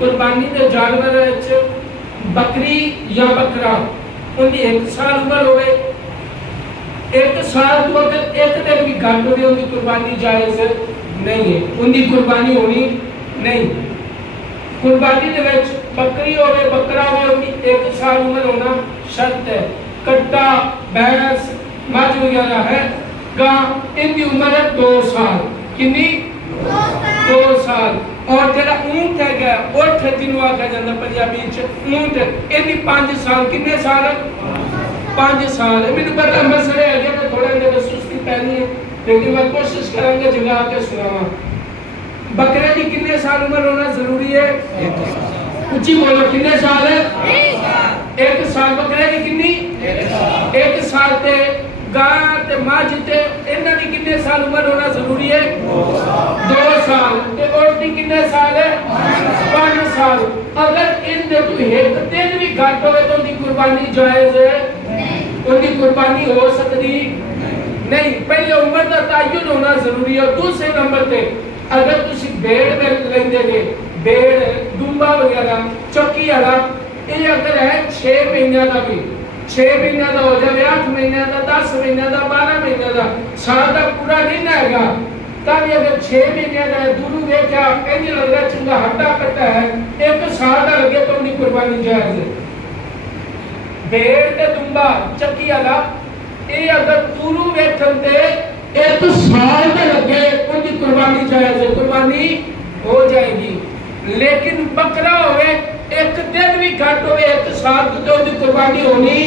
कुर्बानी के जानवर बकरी या बकरा उनकी 1 साल उम्र होवे, 1 साल तो अगर एक दिन भी घट हो उनकी कुर्बानी जायज़ नहीं है, उनकी कुर्बानी होनी नहीं। कुर्बानी के विच बकरी होवे बकरा होवे उनकी 1 साल उम्र होना शर्त है। कट्टा भैंस मझ वगैरह है गां इनकी उम्र है 2 साल। कितनी? 2 साल। और जरा ऊंट है उठ जिन्हों आखा जाता पंजाबी ऊंट इनकी 5 साल। कितने साल? 5 साल। मैंने पता मसले है तो थोड़ा इन्हें सुस्ती पैनी है, लेकिन मैं कोशिश करूंगा जगा के सुनावा। बकरे की कितने साल उम्र होना जरूरी है? 1 साल। ऊंची बोलो, कितने साल है? 1 साल। बकरे की कितनी? 1 साल। ते गां ते मझ ते इन्हां दी कितने साल उम्र होना जरूरी है? 2 साल। ते ऊंट दी कितने साल है? 5 साल। अगर इन दे कोई एक दिन भी घट होवे तो उनकी कुर्बानी जायज है? उनकी कुर्बानी हो सकती नहीं। पहले उम्र का तयन होना जरूरी है। दूसरे नंबर पे अगर तुसी भेड़ में लेंदे ने, भेड़ दुम्बा वगैरह चक्की वाला, ये अगर है 6 महीने का भी 6 महीने का हो जाए, 8 महीने का, 10 महीने का, 12 महीने का, साल का पूरा नहीं आएगा, तब अगर 6 महीने का है दूरू देखा इंज लग रहा चंगा हड्डा कट्टा है, 1 साल का लगे तो उनकी कुर्बानी जायज है। भेड़ ते दुम्बा चक्की वाला ये अगर दूरू वेखन ते 1 साल का लगे उनकी कुर्बानी जायज है, कुर्बानी हो जाएगी। लेकिन बकरा होवे 1 दिन भी घट होवे 1 साल तो उनकी कुर्बानी होनी